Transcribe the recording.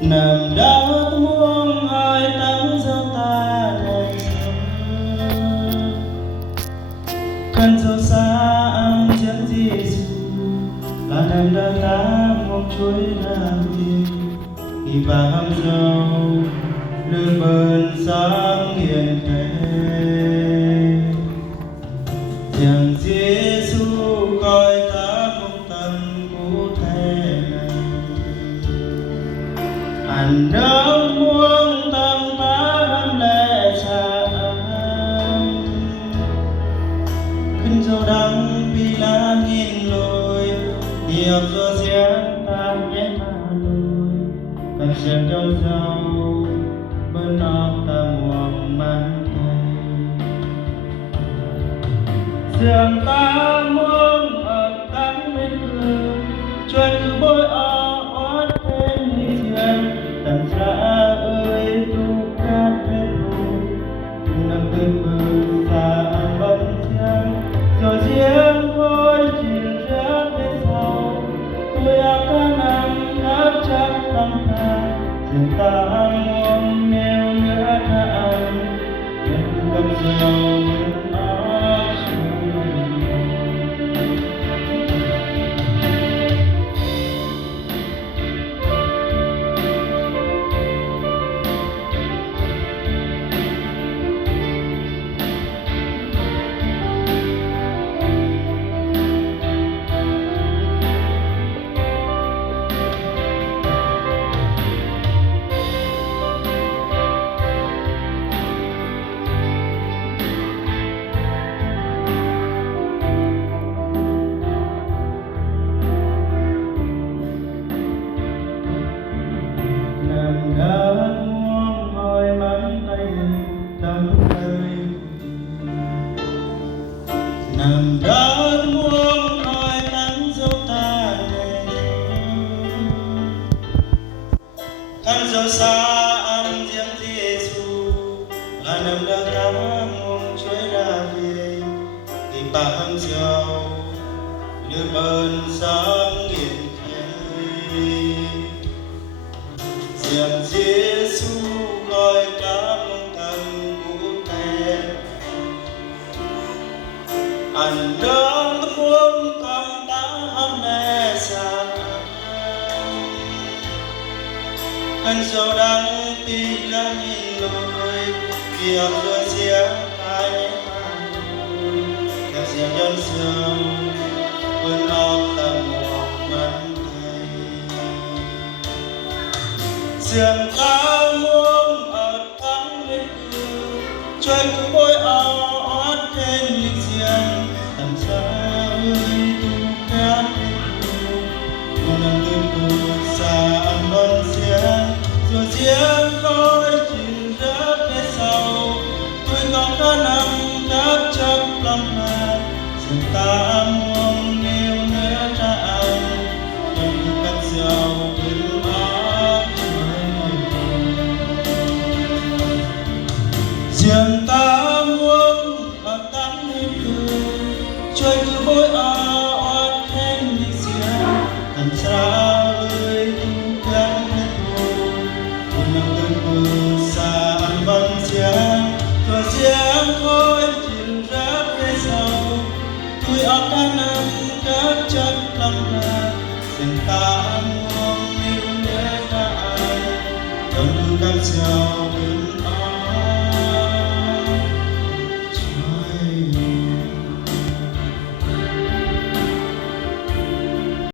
nằm đó muông hai tấm dấu ta đầy khăn dấu xa ang chân Giêsu là nằm đó ta một chuỗi ra đi khi bà hâm dâu lương bơn sáng hiền thế rằng Giêsu coi ta không tầm cụ thể này anh đâu muốn tâm ta hâm lệ xa khinh dâu đắng vì lá nhìn lối hiệp do giếng ta nhé mà lối cầm xem trong dâu bên nóc ta muộn mang tay giường ta muông ở cánh bên đường chơi cứ bôi ót thêm đi duyên tầm xa ơi tu cát bên hồ nằm bên bờ xa bóng giang rồi riêng thôi chìm rớt bên sau tôi áo cá nằm gác chắc tâm ta dừng ta muông nêu nữa ta anh nên cầm dầu bên áo nằm đó muông hỏi nắng dấu ta đèn khăn dấu xa âm diễm Giêsu là nằm đó ta muông chuối ra về thì bà hâm dầu lửa bơn sáng nghiền khe diệm Giêsu coi cả mong thần vũ thề anh đang muốn cầm đá hâm nè xa khăn dầu đắng vì đã nhìn lối việc rồi giếng ai nhé mà lối kẹp giếng dân sương quên óc tầm một ngắn tay giếng ta muông ở cánh bên cửa chơi cứ bôi ót trên lịch giếng tầm xa ơi tu cát bên hồ một nằm bên bờ xa ăn bận giếng rồi giếng khói chìm rớt phía sau tôi còn có nằm gác chắc lòng hà dừng ta muông nêu nữa ra anh đừng cất dầu bên óc giếng ta muông ở cánh bên cửa chơi cứ bôi ót thêm đi giếng tầm xa ơi tu cát bên hồ tôi nằm bên bờ xa ăn bận giếng rồi giếng khói chìm rớt phía sau tôi áo cá nằm gác chắc lòng hà dừng ta muông nêu nữa ta anh đừng cất dầu bên